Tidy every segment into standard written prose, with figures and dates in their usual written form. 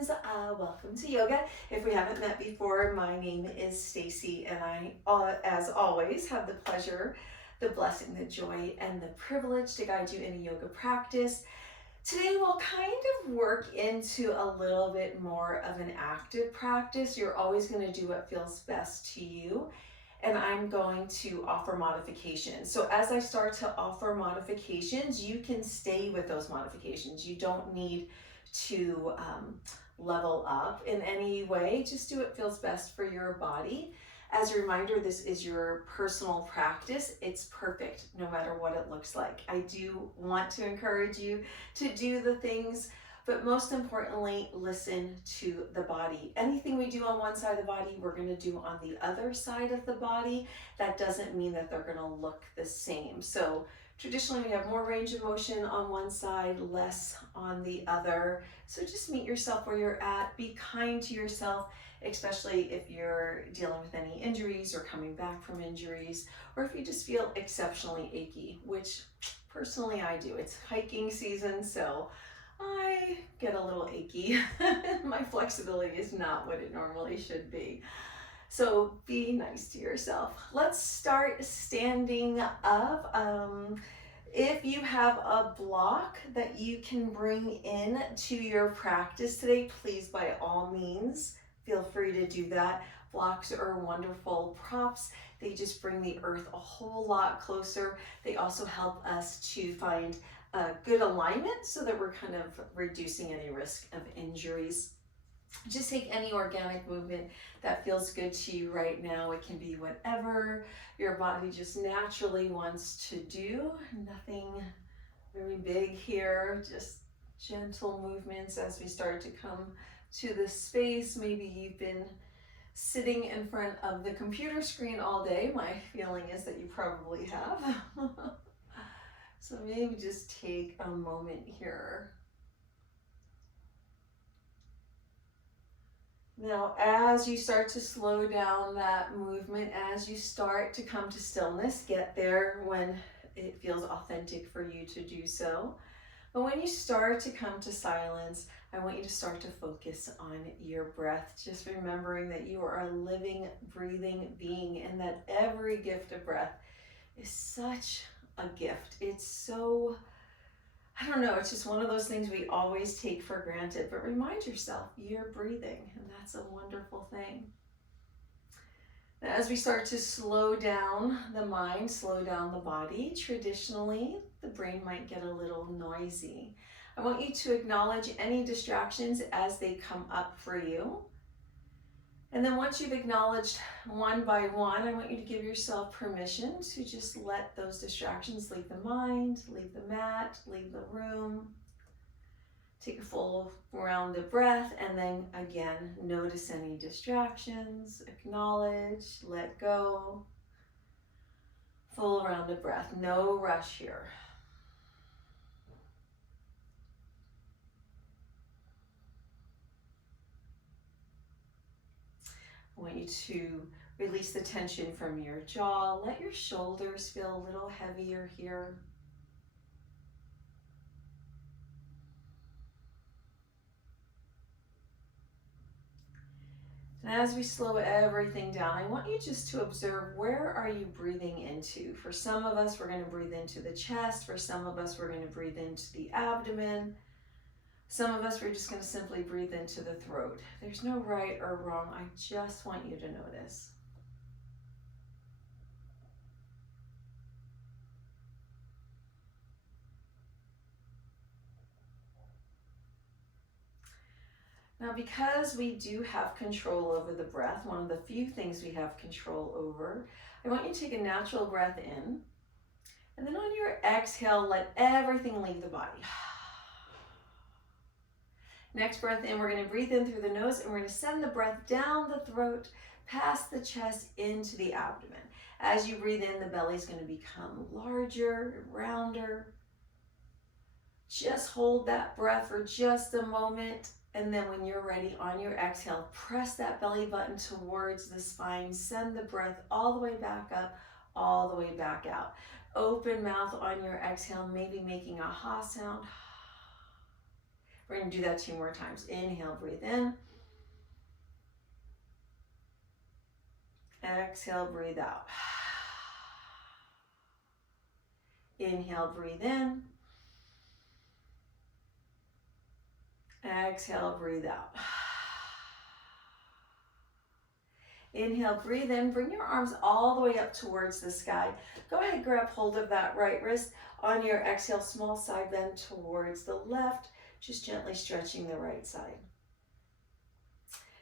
friends, welcome to yoga. If we haven't met before, my name is Stacy, and I, as always, have the pleasure, the blessing, the joy, and the privilege to guide you in a yoga practice. Today we'll kind of work into a little bit more of an active practice. You're always going to do what feels best to you, and I'm going to offer modifications. So as I start to offer modifications, you can stay with those modifications. You don't need to level up in any way. Just do what feels best for your body. As a reminder, this is your personal practice. It's perfect no matter what it looks like. I do want to encourage you to do the things, but most importantly, listen to the body. Anything we do on one side of the body, we're going to do on the other side of the body. That doesn't mean that they're going to look the same. So traditionally, we have more range of motion on one side, less on the other. So just meet yourself where you're at. Be kind to yourself, especially if you're dealing with any injuries or coming back from injuries, or if you just feel exceptionally achy, which personally I do. It's hiking season, so I get a little achy. My flexibility is not what it normally should be. So be nice to yourself. Let's start standing up. If you have a block that you can bring in to your practice today, please by all means, feel free to do that. Blocks are wonderful props. They just bring the earth a whole lot closer. They also help us to find a good alignment so that we're kind of reducing any risk of injuries. Just take any organic movement that feels good to you right now. It can be whatever your body just naturally wants to do. Nothing very big here, just gentle movements as we start to come to this space. Maybe you've been sitting in front of the computer screen all day. My feeling is that you probably have. So maybe just take a moment here. Now, as you start to slow down that movement, as you start to come to stillness, get there when it feels authentic for you to do so. But when you start to come to silence, I want you to start to focus on your breath, just remembering that you are a living, breathing being, and that every gift of breath is such a gift. It's so, I don't know, it's just one of those things we always take for granted, but remind yourself you're breathing, and that's a wonderful thing. Now, as we start to slow down the mind, slow down the body, traditionally the brain might get a little noisy. I want you to acknowledge any distractions as they come up for you. And then once you've acknowledged one by one, I want you to give yourself permission to just let those distractions leave the mind, leave the mat, leave the room. Take a full round of breath, and then again, notice any distractions, acknowledge, let go. Full round of breath, no rush here. I want you to release the tension from your jaw. Let your shoulders feel a little heavier here. And as we slow everything down, I want you just to observe, where are you breathing into? For some of us, we're going to breathe into the chest. For some of us, we're going to breathe into the abdomen. Some of us, we're just going to simply breathe into the throat. There's no right or wrong. I just want you to notice. Now, because we do have control over the breath, one of the few things we have control over, I want you to take a natural breath in, and then on your exhale, let everything leave the body. Next breath in, we're going to breathe in through the nose, and we're going to send the breath down the throat, past the chest, into the abdomen. As you breathe in, the belly is going to become larger, rounder. Just hold that breath for just a moment. And then when you're ready, on your exhale, press that belly button towards the spine. Send the breath all the way back up, all the way back out. Open mouth on your exhale, maybe making a ha sound. We're going to do that 2 more times. Inhale, breathe in. Exhale, breathe out. Inhale, breathe in. Exhale, breathe out. Inhale, breathe in. Bring your arms all the way up towards the sky. Go ahead, grab hold of that right wrist. On your exhale, small side bend towards the left, just gently stretching the right side.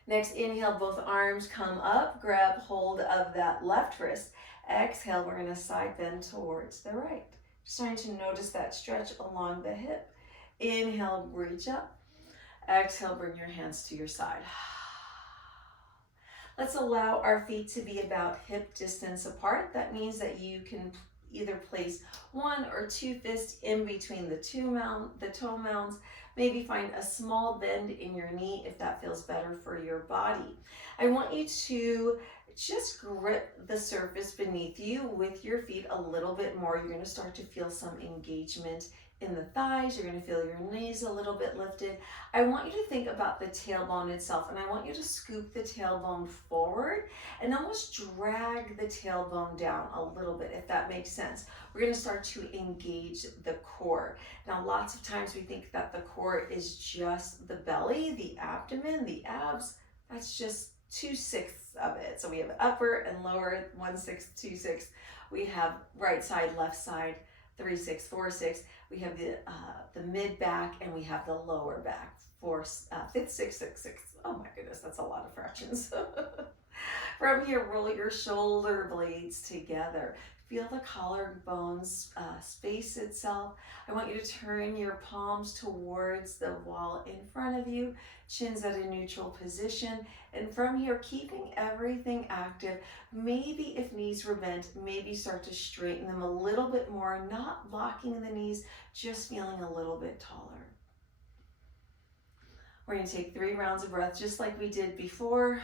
Next, inhale, both arms come up. Grab hold of that left wrist. Exhale, we're going to side bend towards the right. Just starting to notice that stretch along the hip. Inhale, reach up. Exhale, bring your hands to your side. Let's allow our feet to be about hip distance apart. That means that you can either place 1 or 2 fists in between the toe mounds. Maybe find a small bend in your knee if that feels better for your body. I want you to just grip the surface beneath you with your feet a little bit more. You're going to start to feel some engagement in the thighs. You're going to feel your knees a little bit lifted. I want you to think about the tailbone itself, and I want you to scoop the tailbone forward and almost drag the tailbone down a little bit, if that makes sense. We're going to start to engage the core. Now, lots of times we think that the core is just the belly, the abdomen, the abs. That's just 2/6 of it. So we have upper and lower, 1/6, 2/6. We have right side, left side, 3/6, 4/6. We have the mid back, and we have the lower back, 5th, 6th, 6th, 6th. Oh my goodness, that's a lot of fractions. From here, roll your shoulder blades together. Feel the collarbones space itself. I want you to turn your palms towards the wall in front of you. Chin's at a neutral position. And from here, keeping everything active, maybe if knees were bent, maybe start to straighten them a little bit more, not locking the knees, just feeling a little bit taller. We're going to take 3 rounds of breath just like we did before.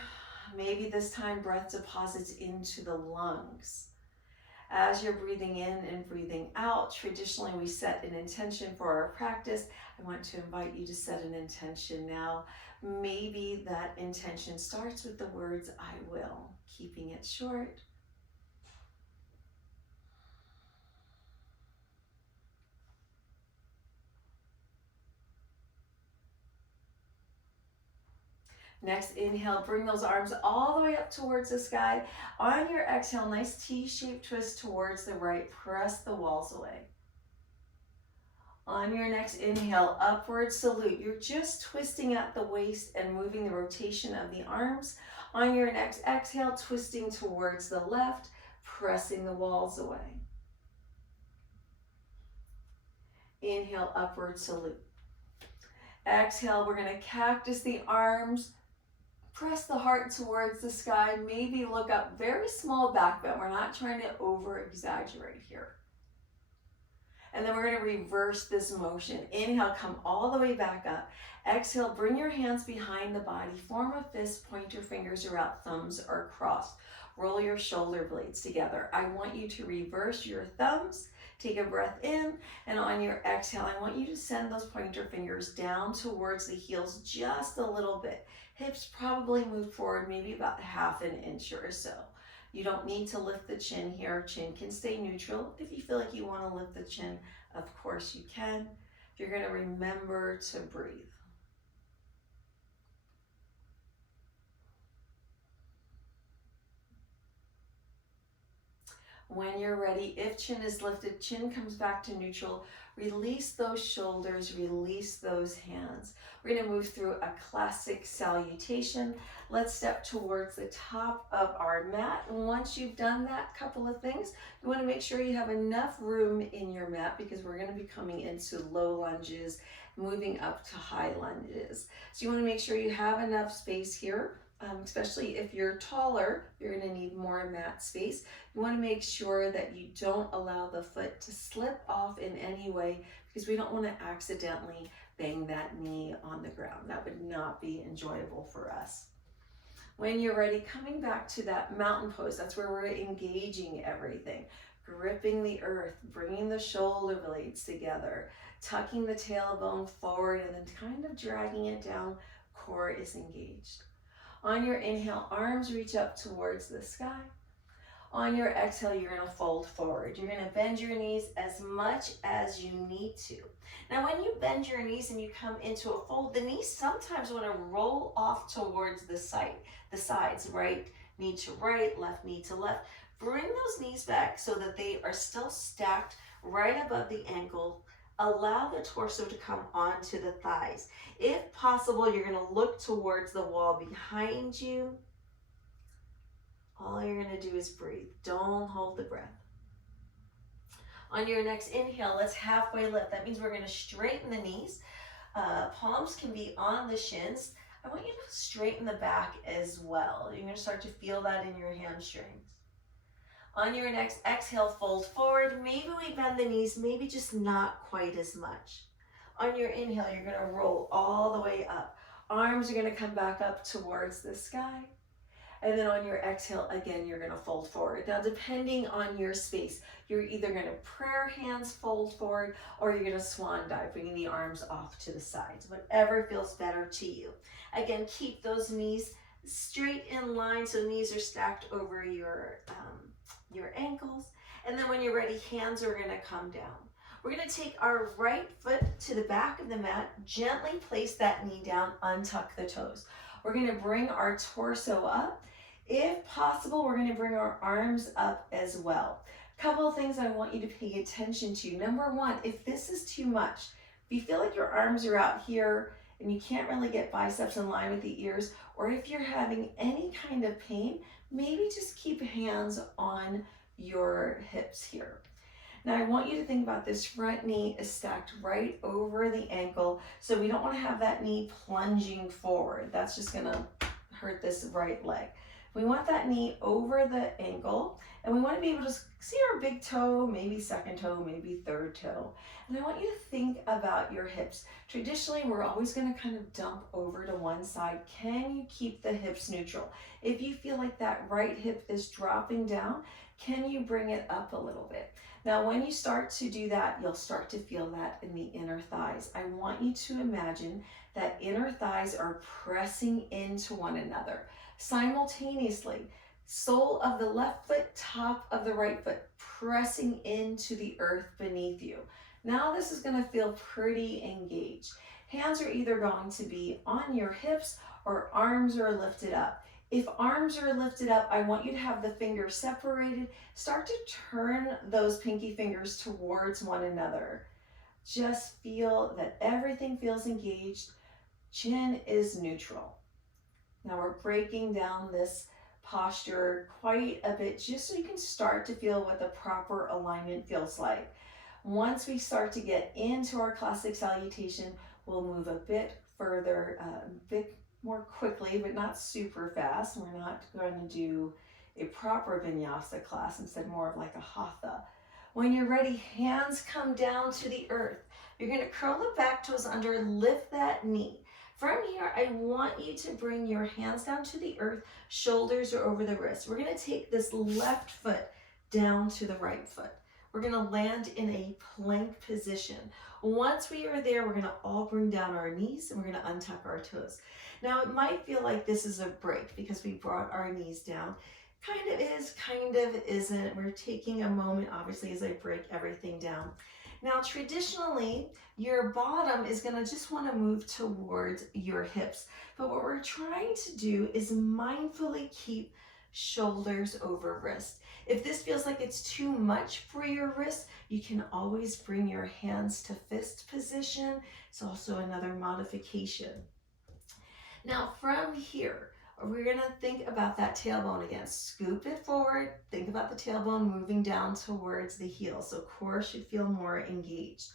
Maybe this time breath deposits into the lungs. As you're breathing in and breathing out, traditionally we set an intention for our practice. I want to invite you to set an intention now. Maybe that intention starts with the words, I will, keeping it short. Next, inhale, bring those arms all the way up towards the sky. On your exhale, nice T-shaped twist towards the right. Press the walls away. On your next inhale, upward salute. You're just twisting at the waist and moving the rotation of the arms. On your next exhale, twisting towards the left, pressing the walls away. Inhale, upward salute. Exhale, we're going to cactus the arms. Press the heart towards the sky. Maybe look up. Very small back bend. We're not trying to over-exaggerate here. And then we're going to reverse this motion. Inhale, come all the way back up. Exhale, bring your hands behind the body. Form a fist, point your fingers are out, thumbs are crossed. Roll your shoulder blades together. I want you to reverse your thumbs. Take a breath in, and on your exhale, I want you to send those pointer fingers down towards the heels just a little bit. Hips probably move forward maybe about 1/2 inch or so. You don't need to lift the chin here. Chin can stay neutral. If you feel like you want to lift the chin, of course you can. You're going to remember to breathe. When you're ready, if chin is lifted, chin comes back to neutral. Release those shoulders, release those hands. We're going to move through a classic salutation. Let's step towards the top of our mat. And once you've done that couple of things, you want to make sure you have enough room in your mat because we're going to be coming into low lunges, moving up to high lunges. So you want to make sure you have enough space here. Especially if you're taller, you're going to need more mat space. You want to make sure that you don't allow the foot to slip off in any way because we don't want to accidentally bang that knee on the ground. That would not be enjoyable for us. When you're ready, coming back to that mountain pose, that's where we're engaging everything. Gripping the earth, bringing the shoulder blades together, tucking the tailbone forward and then kind of dragging it down. Core is engaged. On your inhale, arms reach up towards the sky. On your exhale, you're gonna fold forward. You're gonna bend your knees as much as you need to. Now, when you bend your knees and you come into a fold, the knees sometimes wanna roll off towards the sides, right knee to right, left knee to left. Bring those knees back so that they are still stacked right above the ankle. Allow the torso to come onto the thighs. If possible, you're gonna look towards the wall behind you. All you're gonna do is breathe. Don't hold the breath. On your next inhale, let's halfway lift. That means we're gonna straighten the knees. Palms can be on the shins. I want you to straighten the back as well. You're gonna start to feel that in your hamstrings. On your next exhale, fold forward. Maybe we bend the knees, maybe just not quite as much. On your inhale, you're gonna roll all the way up. Arms are gonna come back up towards the sky. And then on your exhale, again, you're gonna fold forward. Now, depending on your space, you're either gonna prayer hands fold forward or you're gonna swan dive, bringing the arms off to the sides, whatever feels better to you. Again, keep those knees straight in line so knees are stacked over your ankles. And then when you're ready, hands are gonna come down. We're gonna take our right foot to the back of the mat, gently place that knee down, untuck the toes. We're gonna bring our torso up. If possible, we're gonna bring our arms up as well. Couple of things I want you to pay attention to. Number one, if this is too much, if you feel like your arms are out here and you can't really get biceps in line with the ears, or if you're having any kind of pain, maybe just keep hands on your hips here. Now I want you to think about this front knee is stacked right over the ankle, so we don't want to have that knee plunging forward. That's just gonna hurt this right leg. We want that knee over the ankle, and we want to be able to see our big toe, maybe second toe, maybe third toe. And I want you to think about your hips. Traditionally, we're always going to kind of dump over to one side. Can you keep the hips neutral? If you feel like that right hip is dropping down, can you bring it up a little bit? Now, when you start to do that, you'll start to feel that in the inner thighs. I want you to imagine that inner thighs are pressing into one another. Simultaneously, sole of the left foot, top of the right foot, pressing into the earth beneath you. Now this is going to feel pretty engaged. Hands are either going to be on your hips or arms are lifted up. If arms are lifted up, I want you to have the fingers separated. Start to turn those pinky fingers towards one another. Just feel that everything feels engaged. Chin is neutral. Now we're breaking down this posture quite a bit just so you can start to feel what the proper alignment feels like. Once we start to get into our classic salutation, we'll move a bit further, a bit more quickly, but not super fast. We're not going to do a proper vinyasa class, instead more of like a hatha. When you're ready, hands come down to the earth. You're going to curl the back toes under, lift that knee. From here, I want you to bring your hands down to the earth, shoulders are over the wrists. We're going to take this left foot down to the right foot. We're going to land in a plank position. Once we are there, we're going to all bring down our knees and we're going to untuck our toes. Now, it might feel like this is a break because we brought our knees down. Kind of is, kind of isn't. We're taking a moment, obviously, as I break everything down. Now, traditionally, your bottom is going to just want to move towards your hips. But what we're trying to do is mindfully keep shoulders over wrist. If this feels like it's too much for your wrist, you can always bring your hands to fist position. It's also another modification. Now, from here, we're going to think about that tailbone again. Scoop it forward. Think about the tailbone moving down towards the heel. So core should feel more engaged.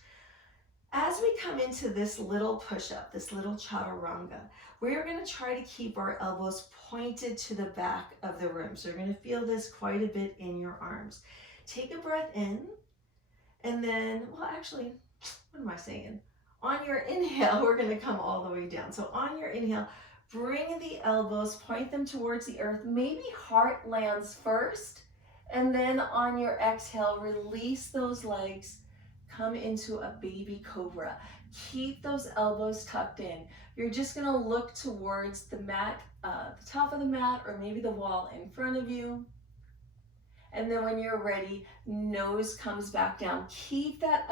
As we come into this little push-up, this little chaturanga, we're going to try to keep our elbows pointed to the back of the room. So you're going to feel this quite a bit in your arms. Take a breath in, and then, well, actually, what am I saying? On your inhale, we're going to come all the way down. So on your inhale, bring the elbows, point them towards the earth. Maybe heart lands first, and then on your exhale, release those legs, come into a baby cobra. Keep those elbows tucked in. You're just gonna look towards the mat, the top of the mat, or maybe the wall in front of you. And then when you're ready, nose comes back down. Keep that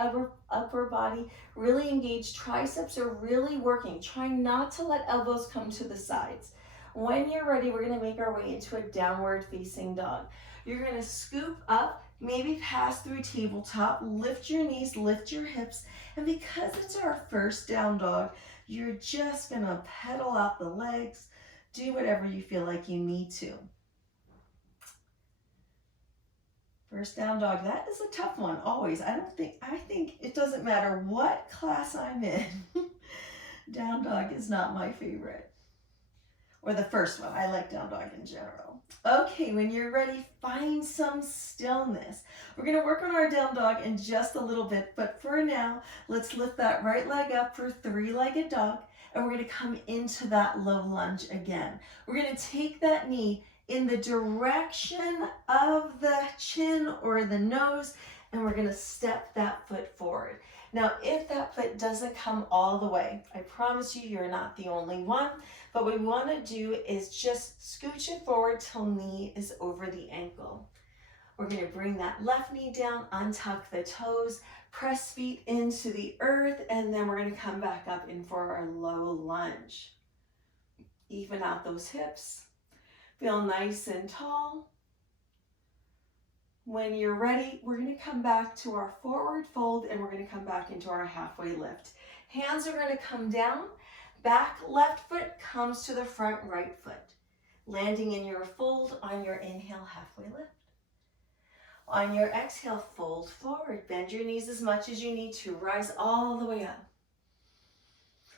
upper body really engaged. Triceps are really working. Try not to let elbows come to the sides. When you're ready, we're gonna make our way into a downward facing dog. You're gonna scoop up, maybe pass through tabletop, lift your knees, lift your hips, and because it's our first down dog, you're just gonna pedal out the legs, do whatever you feel like you need to. First down dog, that is a tough one, always. I think it doesn't matter what class I'm in. Down dog is not my favorite. Or the first one, I like down dog in general. Okay, when you're ready, find some stillness. We're gonna work on our down dog in just a little bit, but for now, let's lift that right leg up for three-legged dog, and we're gonna come into that low lunge again. We're gonna take that knee in the direction of the chin or the nose, and we're gonna step that foot forward. Now, if that foot doesn't come all the way, I promise you, you're not the only one, but what we wanna do is just scooch it forward till knee is over the ankle. We're gonna bring that left knee down, untuck the toes, press feet into the earth, and then we're gonna come back up in for our low lunge. Even out those hips. Feel nice and tall. When you're ready, we're gonna come back to our forward fold and we're gonna come back into our halfway lift. Hands are gonna come down, back left foot comes to the front right foot. Landing in your fold on your inhale, halfway lift. On your exhale, fold forward. Bend your knees as much as you need to. Rise all the way up.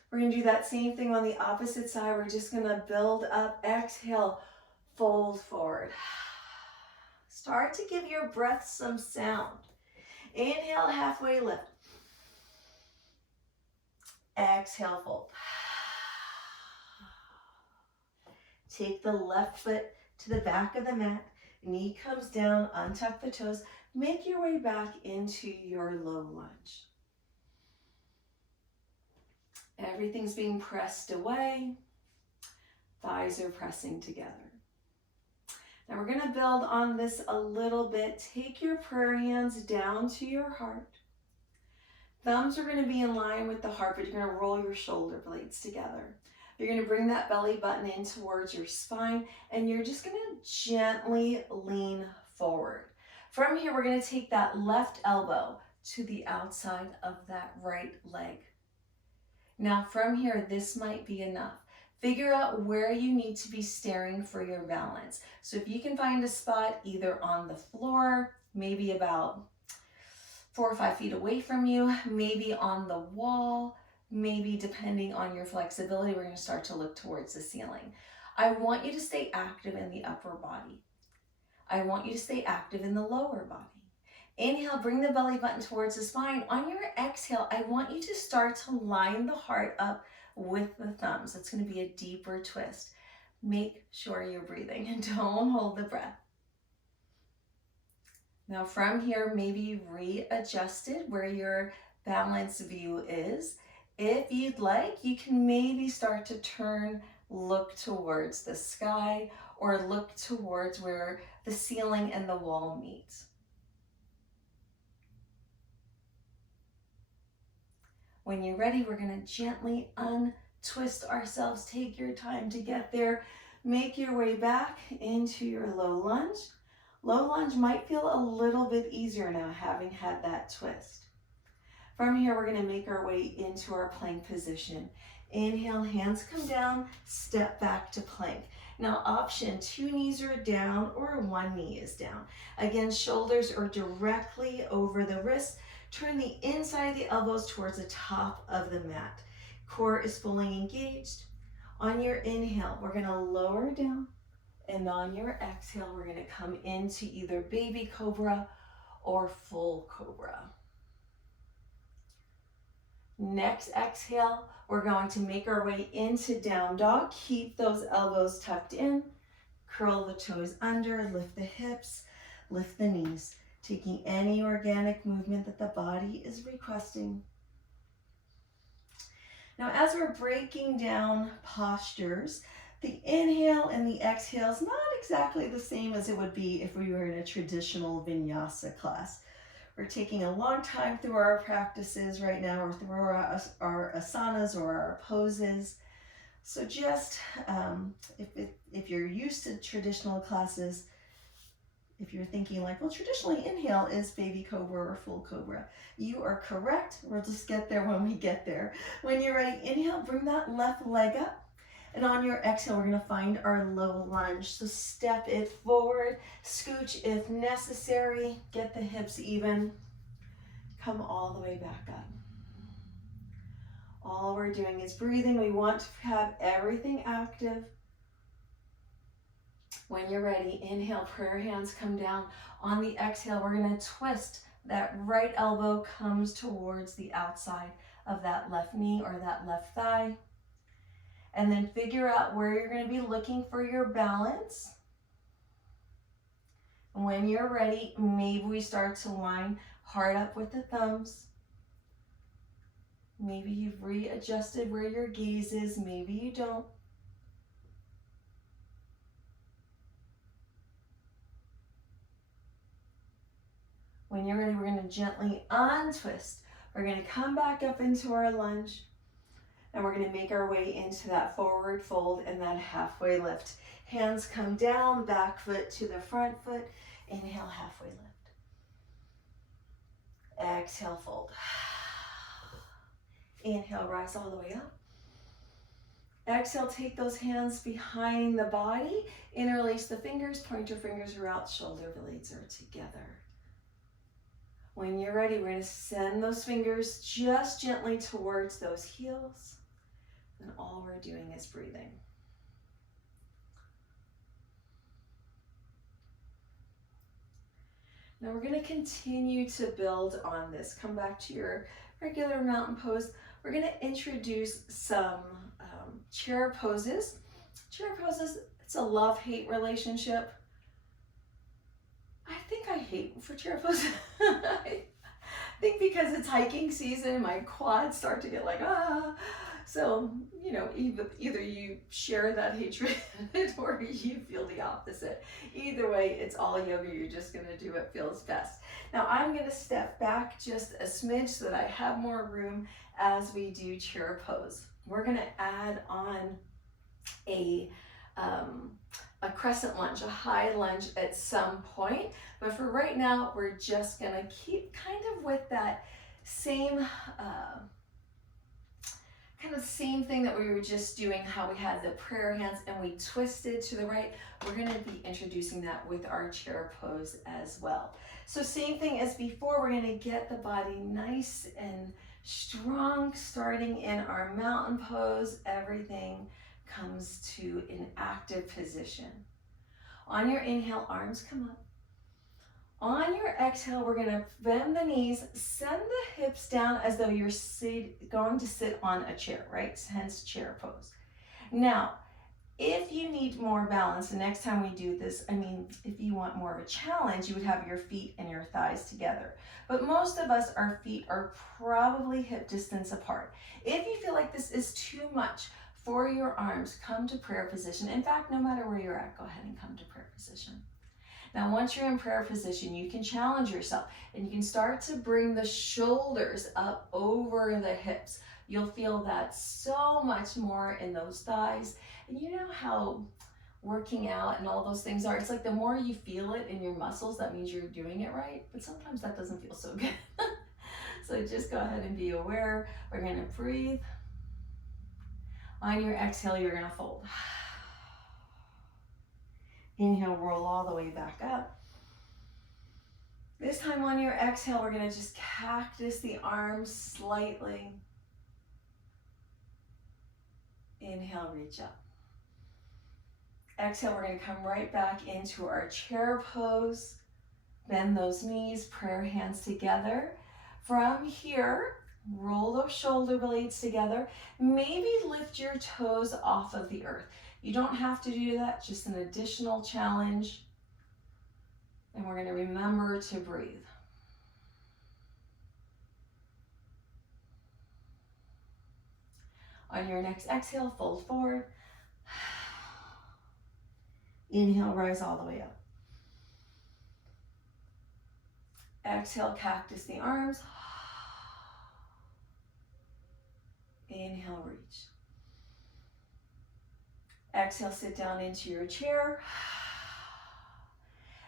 We're gonna do that same thing on the opposite side. We're just gonna build up, exhale, fold forward. Start to give your breath some sound. Inhale, halfway lift. Exhale, fold. Take the left foot to the back of the mat. Knee comes down, untuck the toes. Make your way back into your low lunge. Everything's being pressed away. Thighs are pressing together. Now we're gonna build on this a little bit. Take your prayer hands down to your heart. Thumbs are gonna be in line with the heart, but you're gonna roll your shoulder blades together. You're gonna bring that belly button in towards your spine, and you're just gonna gently lean forward. From here, we're gonna take that left elbow to the outside of that right leg. Now from here, this might be enough. Figure out where you need to be staring for your balance. So if you can find a spot either on the floor, maybe about 4 or 5 feet away from you, maybe on the wall, maybe depending on your flexibility, we're gonna start to look towards the ceiling. I want you to stay active in the upper body. I want you to stay active in the lower body. Inhale, bring the belly button towards the spine. On your exhale, I want you to start to line the heart up with the thumbs. It's going to be a deeper twist. Make sure you're breathing and don't hold the breath. Now from here, maybe you've readjusted where your balance view is. If you'd like, you can maybe start to turn, look towards the sky or look towards where the ceiling and the wall meet. When you're ready, we're gonna gently untwist ourselves. Take your time to get there. Make your way back into your low lunge. Low lunge might feel a little bit easier now having had that twist. From here, we're gonna make our way into our plank position. Inhale, hands come down, step back to plank. Now option, 2 knees are down or 1 knee is down. Again, shoulders are directly over the wrists. Turn the inside of the elbows towards the top of the mat. Core is fully engaged. On your inhale, we're gonna lower down, and on your exhale, we're gonna come into either baby cobra or full cobra. Next exhale, we're going to make our way into down dog. Keep those elbows tucked in, curl the toes under, lift the hips, lift the knees. taking any organic movement that the body is requesting. Now, as we're breaking down postures, the inhale and the exhale is not exactly the same as it would be if we were in a traditional vinyasa class. We're taking a long time through our practices right now, or through our asanas or our poses. So just if you're used to traditional classes, if you're thinking like, well, traditionally inhale is baby cobra or full cobra, you are correct. We'll just get there when we get there. When you're ready, inhale, bring that left leg up. And on your exhale, we're gonna find our low lunge. So step it forward, scooch if necessary, get the hips even, come all the way back up. All we're doing is breathing. We want to have everything active. When you're ready, inhale, prayer hands come down. On the exhale, we're gonna twist. That right elbow comes towards the outside of that left knee or that left thigh. And then figure out where you're gonna be looking for your balance. And when you're ready, maybe we start to line hard up with the thumbs. Maybe you've readjusted where your gaze is, maybe you don't. When you're ready, we're going to gently untwist. We're going to come back up into our lunge, and we're going to make our way into that forward fold and that halfway lift. Hands come down, back foot to the front foot. Inhale, halfway lift. Exhale, fold. Inhale, rise all the way up. Exhale, take those hands behind the body. Interlace the fingers, pointer fingers are out, shoulder blades are together. When you're ready, we're going to send those fingers just gently towards those heels. And all we're doing is breathing. Now we're going to continue to build on this. Come back to your regular mountain pose. We're going to introduce some chair poses. Chair poses, it's a love-hate relationship. I think I hate for chair poses. I think because it's hiking season, my quads start to get like, ah. So, you know, either you share that hatred or you feel the opposite. Either way, it's all yoga. You're just going to do what feels best. Now, I'm going to step back just a smidge so that I have more room as we do chair pose. We're going to add on a crescent lunge, a high lunge at some point. But for right now, we're just going to keep kind of with that same same thing that we were just doing, how we had the prayer hands and we twisted to the right. We're going to be introducing that with our chair pose as well. So same thing as before, we're going to get the body nice and strong, starting in our mountain pose. Everything comes to an active position. On your inhale, arms come up. On your exhale, we're going to bend the knees, send the hips down as though you're going to sit on a chair, right? Hence chair pose. Now, if you need more balance, the next time we do this, if you want more of a challenge, you would have your feet and your thighs together. But most of us, our feet are probably hip distance apart. If you feel like this is too much for your arms, come to prayer position. In fact, no matter where you're at, go ahead and come to prayer position. Now, once you're in prayer position, you can challenge yourself and you can start to bring the shoulders up over the hips. You'll feel that so much more in those thighs. And you know how working out and all those things are, it's like the more you feel it in your muscles, that means you're doing it right. But sometimes that doesn't feel so good. So just go ahead and be aware. We're going to breathe. On your exhale, you're going to fold. Inhale, roll all the way back up. This time on your exhale, we're going to just cactus the arms slightly. Inhale, reach up. Exhale, we're going to come right back into our chair pose. Bend those knees, prayer hands together. From here, roll those shoulder blades together. Maybe lift your toes off of the earth. You don't have to do that, just an additional challenge. And we're going to remember to breathe. On your next exhale, fold forward. Inhale, rise all the way up. Exhale, cactus the arms. Inhale, reach. Exhale, sit down into your chair.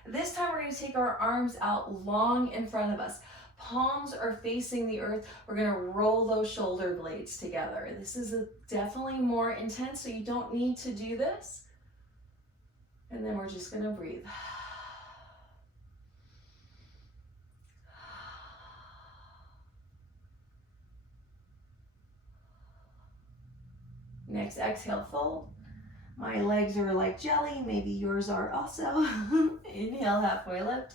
This time we're going to take our arms out long in front of us. Palms are facing the earth. We're going to roll those shoulder blades together. This is definitely more intense, so you don't need to do this. And then we're just going to breathe. Next exhale, fold. My legs are like jelly. Maybe yours are also. Inhale, halfway lift.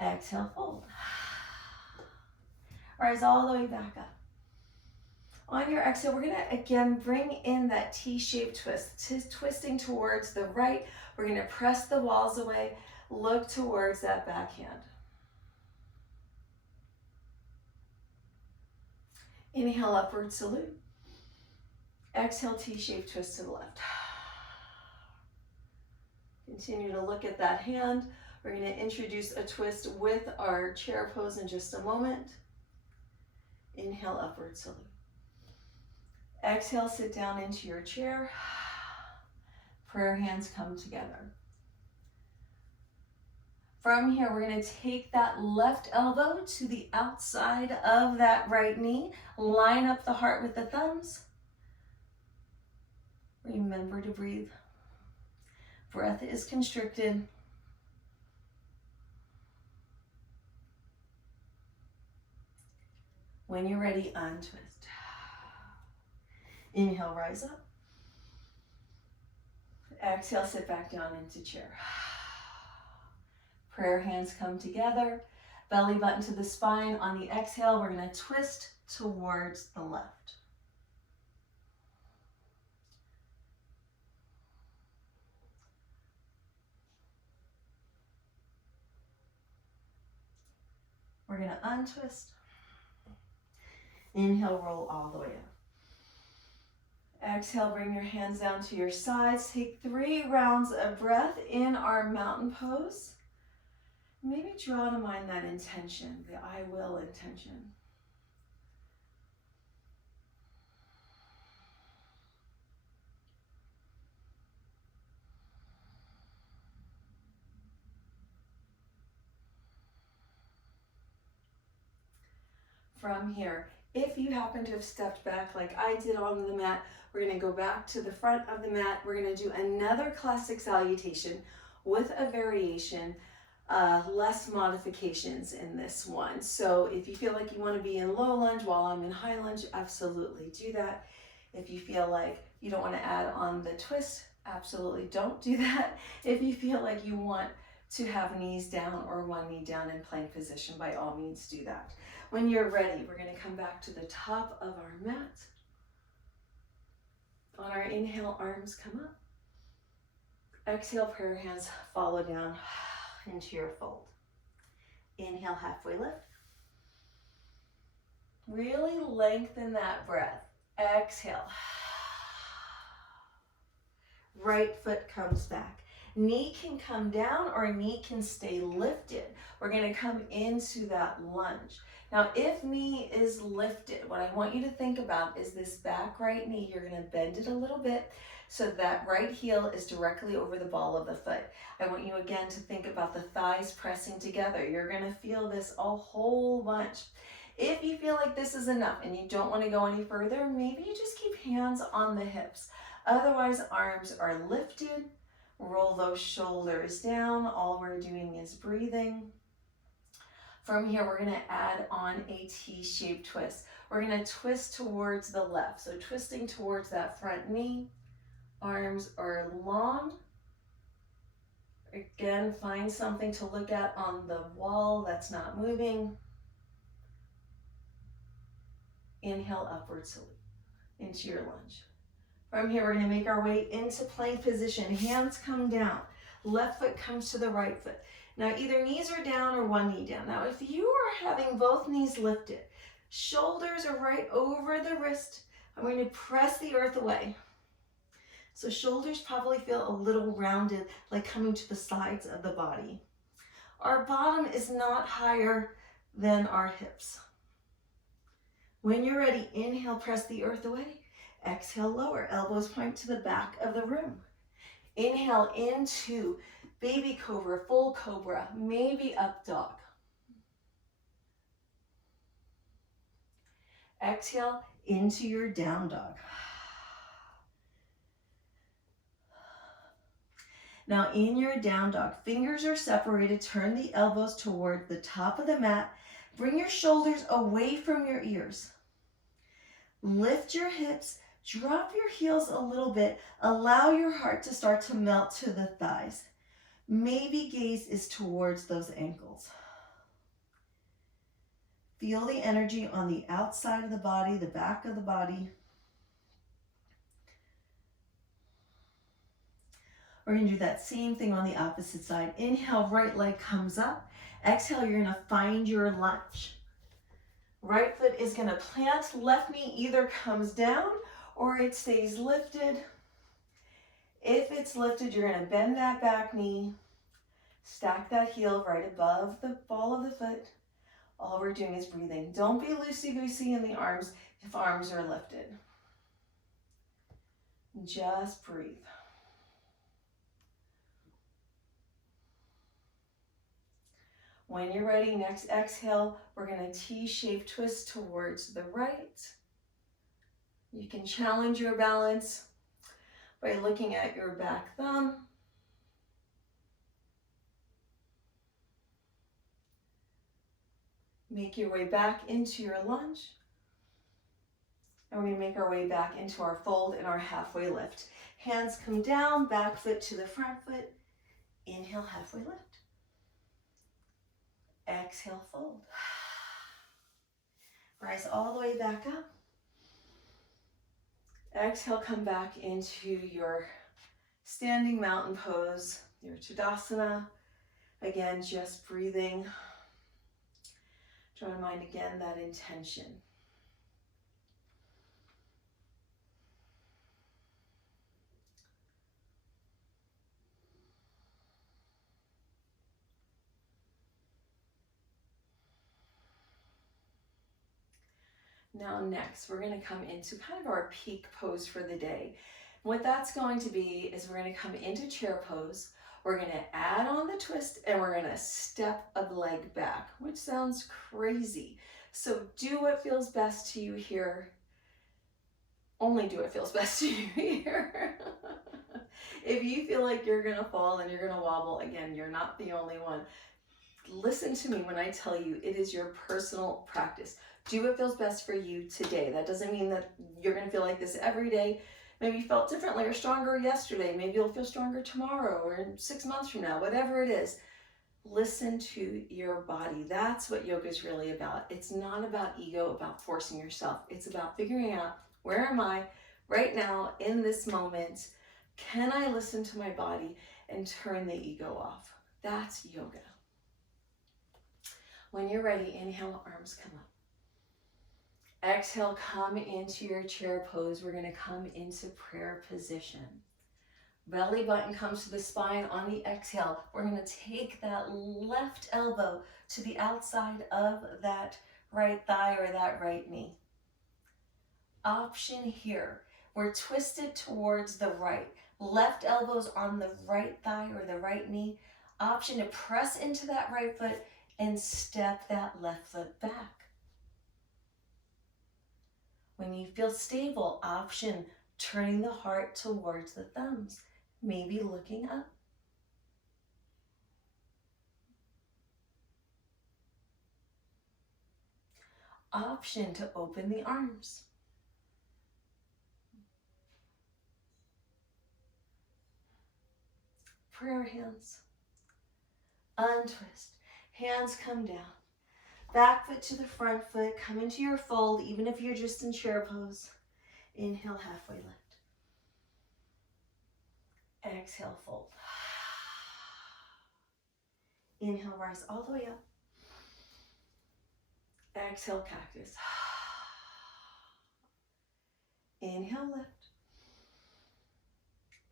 Exhale, fold. Rise all the way back up. On your exhale, we're gonna again bring in that T-shaped twist. Twisting towards the right. We're gonna press the walls away. Look towards that backhand. Inhale, upward salute. Exhale, T-shaped twist to the left. Continue to look at that hand. We're going to introduce a twist with our chair pose in just a moment. Inhale, upward salute. Exhale, sit down into your chair. Prayer hands come together. From here, we're going to take that left elbow to the outside of that right knee. Line up the heart with the thumbs. Remember to breathe. Breath is constricted. When you're ready, untwist. Inhale, rise up. Exhale, sit back down into chair. Prayer hands come together. Belly button to the spine. On the exhale, we're going to twist towards the left. We're going to untwist. Inhale, roll all the way up. Exhale, bring your hands down to your sides. Take 3 rounds of breath in our mountain pose. Maybe draw to mind that intention, the I will intention. From here, if you happen to have stepped back like I did on the mat, we're going to go back to the front of the mat. We're going to do another classic salutation with a variation, less modifications in this one. So if you feel like you want to be in low lunge while I'm in high lunge, absolutely do that. If you feel like you don't want to add on the twist, absolutely don't do that. If you feel like you want to have knees down or one knee down in plank position, by all means do that. When you're ready, we're going to come back to the top of our mat. On our inhale, arms come up. Exhale, prayer hands follow down into your fold. Inhale, halfway lift. Really lengthen that breath. Exhale. Right foot comes back. Knee can come down or knee can stay lifted. We're going to come into that lunge. Now, if knee is lifted, what I want you to think about is this back right knee. You're going to bend it a little bit so that right heel is directly over the ball of the foot. I want you again to think about the thighs pressing together. You're going to feel this a whole bunch. If you feel like this is enough and you don't want to go any further, maybe you just keep hands on the hips. Otherwise, arms are lifted. Roll those shoulders down. All we're doing is breathing. From here, we're going to add on a T-shaped twist. We're going to twist towards the left. So twisting towards that front knee. Arms are long. Again, find something to look at on the wall that's not moving. Inhale, upward salute into your lunge. From here, we're going to make our way into plank position. Hands come down. Left foot comes to the right foot. Now either knees are down or one knee down. Now if you are having both knees lifted, shoulders are right over the wrist, I'm going to press the earth away. So shoulders probably feel a little rounded, like coming to the sides of the body. Our bottom is not higher than our hips. When you're ready, inhale, press the earth away. Exhale, lower. Elbows point to the back of the room. Inhale into baby cobra, full cobra, maybe up dog. Exhale into your down dog. Now in your down dog, fingers are separated. Turn the elbows toward the top of the mat. Bring your shoulders away from your ears. Lift your hips. Drop your heels a little bit. Allow your heart to start to melt to the thighs. Maybe gaze is towards those ankles. Feel the energy on the outside of the body, the back of the body. We're going to do that same thing on the opposite side. Inhale, right leg comes up. Exhale, you're going to find your lunge. Right foot is going to plant. Left knee either comes down or it stays lifted. If it's lifted, you're going to bend that back knee. Stack that heel right above the ball of the foot. All we're doing is breathing. Don't be loosey-goosey in the arms if arms are lifted. Just breathe. When you're ready, next exhale, we're going to T-shape twist towards the right. You can challenge your balance by looking at your back thumb. Make your way back into your lunge. And we're going to make our way back into our fold and our halfway lift. Hands come down, back foot to the front foot. Inhale, halfway lift. Exhale, fold. Rise all the way back up. Exhale, come back into your standing mountain pose, your Tadasana. Again, just breathing. Draw to mind again that intention. Now next, we're going to come into kind of our peak pose for the day. What that's going to be is we're going to come into chair pose. We're going to add on the twist and we're going to step a leg back, which sounds crazy. So do what feels best to you here. Only do what feels best to you here. If you feel like you're going to fall and you're going to wobble, again, you're not the only one. Listen to me when I tell you it is your personal practice. Do what feels best for you today. That doesn't mean that you're going to feel like this every day. Maybe you felt differently or stronger yesterday. Maybe you'll feel stronger tomorrow or in 6 months from now, whatever it is. Listen to your body. That's what yoga is really about. It's not about ego, about forcing yourself. It's about figuring out, where am I right now in this moment? Can I listen to my body and turn the ego off? That's yoga. When you're ready, inhale, arms come up. Exhale, come into your chair pose. We're going to come into prayer position. Belly button comes to the spine on the exhale. We're going to take that left elbow to the outside of that right thigh or that right knee. Option here. We're twisted towards the right. Left elbow's on the right thigh or the right knee. Option to press into that right foot and step that left foot back. When you feel stable, option turning the heart towards the thumbs, maybe looking up. Option to open the arms. Prayer hands. Untwist. Hands come down. Back foot to the front foot. Come into your fold, even if you're just in chair pose. Inhale, halfway lift. Exhale, fold. Inhale, rise all the way up. Exhale, cactus. Inhale, lift.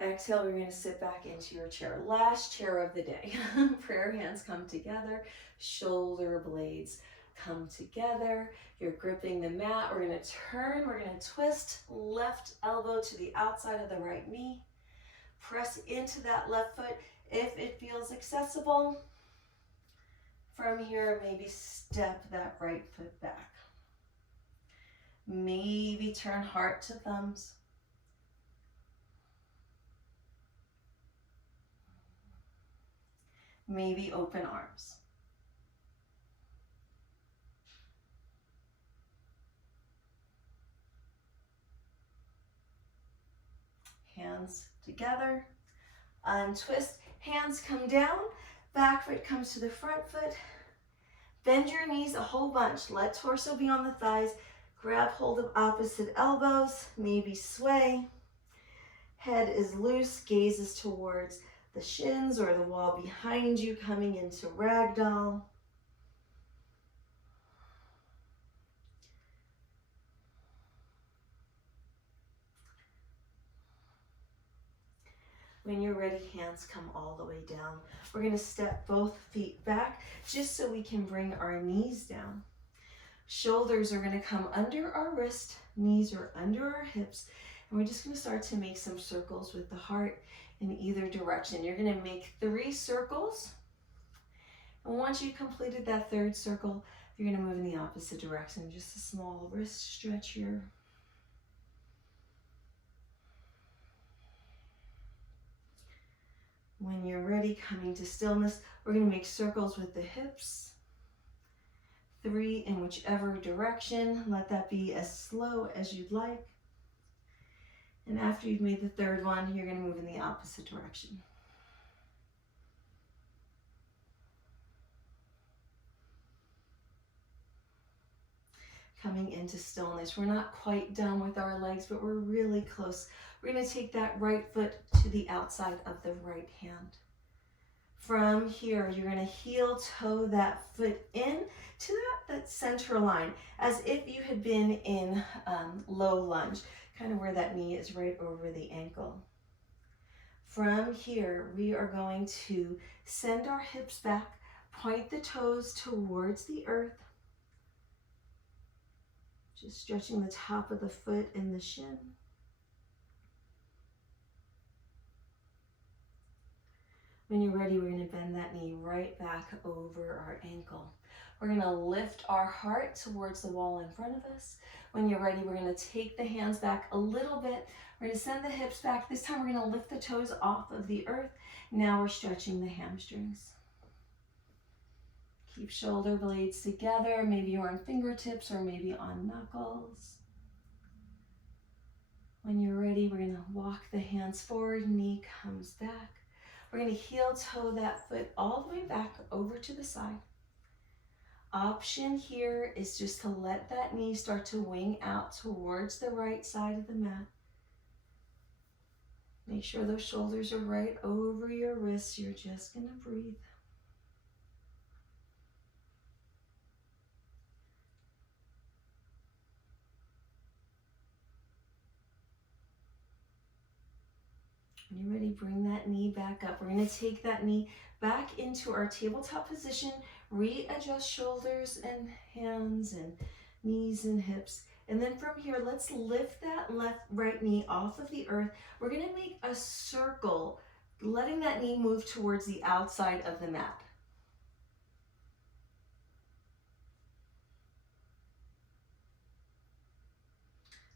Exhale, we're going to sit back into your chair. Last chair of the day. Prayer hands come together. Shoulder blades come together. You're gripping the mat. We're going to turn. We're going to twist left elbow to the outside of the right knee. Press into that left foot if it feels accessible. From here, maybe step that right foot back. Maybe turn heart to thumbs. Maybe open arms. Hands together. Untwist. Hands come down. Back foot comes to the front foot. Bend your knees a whole bunch. Let torso be on the thighs. Grab hold of opposite elbows. Maybe sway. Head is loose. Gaze is towards the shins or the wall behind you, coming into ragdoll. When you're ready, hands come all the way down. We're going to step both feet back just so we can bring our knees down. Shoulders are going to come under our wrist, knees are under our hips, and we're just going to start to make some circles with the heart in either direction. You're going to make 3 circles, and once you've completed that 3rd circle, you're going to move in the opposite direction. Just a small wrist stretch here. When you're ready, coming to stillness, we're going to make circles with the hips. 3 in whichever direction. Let that be as slow as you'd like. And after you've made the 3rd one, you're going to move in the opposite direction. Coming into stillness. We're not quite done with our legs, but we're really close. We're going to take that right foot to the outside of the right hand. From here, you're going to heel toe that foot in to that center line, as if you had been in low lunge, kind of where that knee is right over the ankle. From here, we are going to send our hips back, point the toes towards the earth, just stretching the top of the foot and the shin. When you're ready, we're going to bend that knee right back over our ankle. We're going to lift our heart towards the wall in front of us. When you're ready, we're going to take the hands back a little bit. We're going to send the hips back. This time we're going to lift the toes off of the earth. Now we're stretching the hamstrings. Keep shoulder blades together. Maybe you're on fingertips or maybe on knuckles. When you're ready, we're going to walk the hands forward, knee comes back. We're going to heel toe that foot all the way back over to the side. Option here is just to let that knee start to wing out towards the right side of the mat. Make sure those shoulders are right over your wrists. You're just going to breathe. When you're ready, bring that knee back up. We're going to take that knee back into our tabletop position, readjust shoulders and hands and knees and hips. And then from here, let's lift that right knee off of the earth. We're going to make a circle, letting that knee move towards the outside of the mat.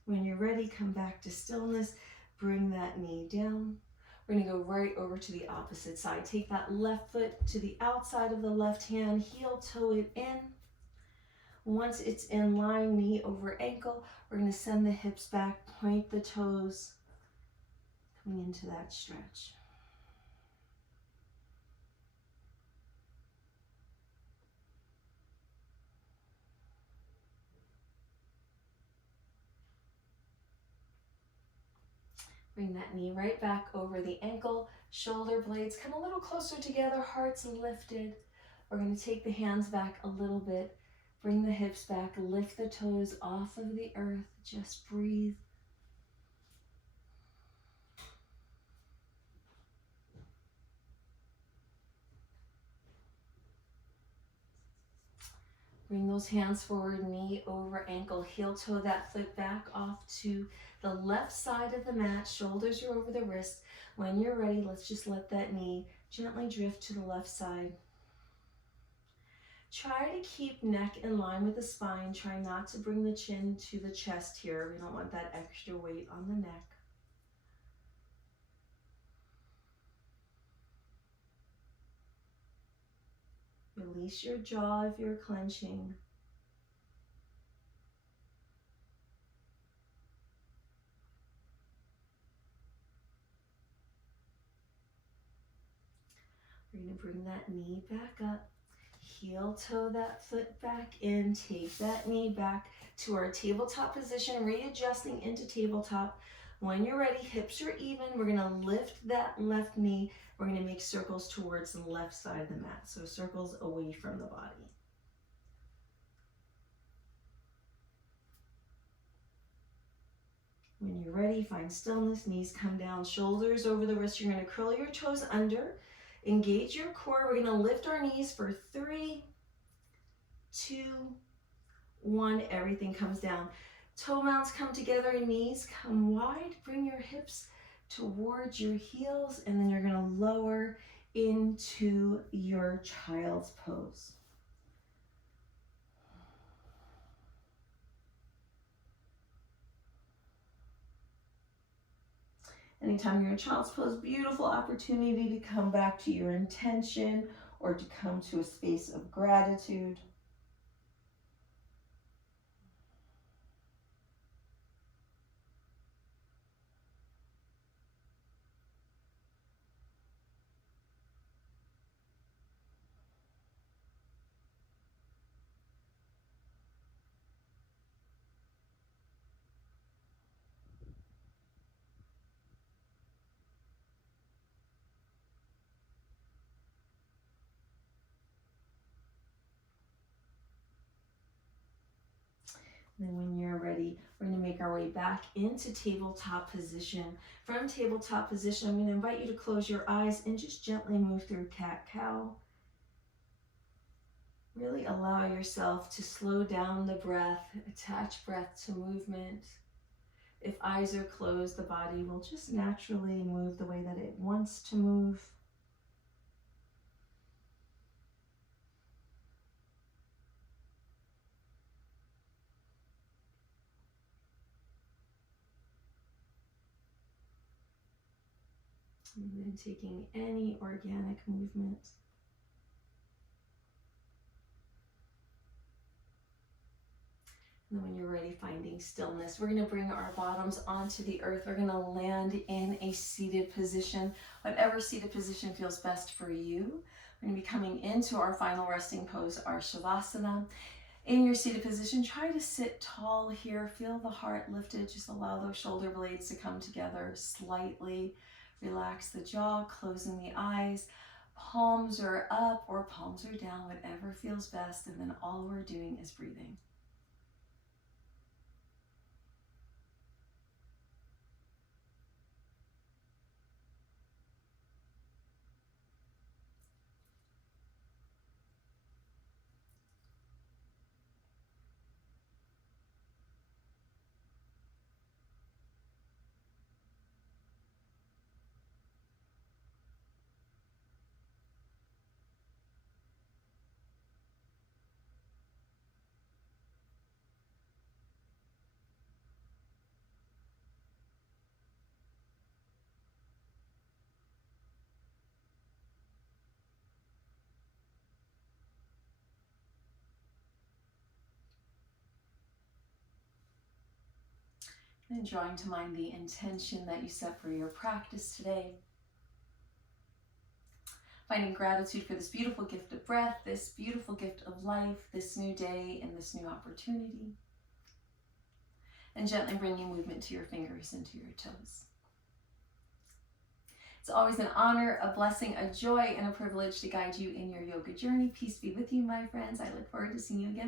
When you're ready, come back to stillness. Bring that knee down. We're going to go right over to the opposite side. Take that left foot to the outside of the left hand, heel toe it in. Once it's in line, knee over ankle, we're going to send the hips back, point the toes, coming into that stretch. Bring that knee right back over the ankle, shoulder blades come a little closer together, hearts lifted. We're going to take the hands back a little bit. Bring the hips back. Lift the toes off of the earth. Just breathe. Bring those hands forward, knee over ankle, heel toe that foot back off to the left side of the mat. Shoulders are over the wrist. When you're ready, let's just let that knee gently drift to the left side. Try to keep neck in line with the spine. Try not to bring the chin to the chest here. We don't want that extra weight on the neck. Release your jaw if you're clenching. We're going to bring that knee back up. Heel toe that foot back in. Take that knee back to our tabletop position, readjusting into tabletop. When you're ready, hips are even. We're going to lift that left knee. We're going to make circles towards the left side of the mat. So circles away from the body. When you're ready, find stillness. Knees come down, shoulders over the wrist. You're going to curl your toes under. Engage your core. We're going to lift our knees for 3, 2, 1. Everything comes down. Toe mounts come together, knees come wide. Bring your hips towards your heels, and then you're going to lower into your child's pose. Anytime you're in child's pose, beautiful opportunity to come back to your intention or to come to a space of gratitude. Then when you're ready, we're going to make our way back into tabletop position. From tabletop position, I'm going to invite you to close your eyes and just gently move through cat-cow. Really allow yourself to slow down the breath, attach breath to movement. If eyes are closed, the body will just naturally move the way that it wants to move. And then taking any organic movement. And then when you're ready, finding stillness. We're going to bring our bottoms onto the earth. We're going to land in a seated position. Whatever seated position feels best for you. We're going to be coming into our final resting pose, our Shavasana. In your seated position, try to sit tall here. Feel the heart lifted. Just allow those shoulder blades to come together slightly. Relax the jaw, closing the eyes. Palms are up or palms are down, whatever feels best. And then all we're doing is breathing. And drawing to mind the intention that you set for your practice today. Finding gratitude for this beautiful gift of breath, this beautiful gift of life, this new day, and this new opportunity. And gently bringing movement to your fingers and to your toes. It's always an honor, a blessing, a joy, and a privilege to guide you in your yoga journey. Peace be with you, my friends. I look forward to seeing you again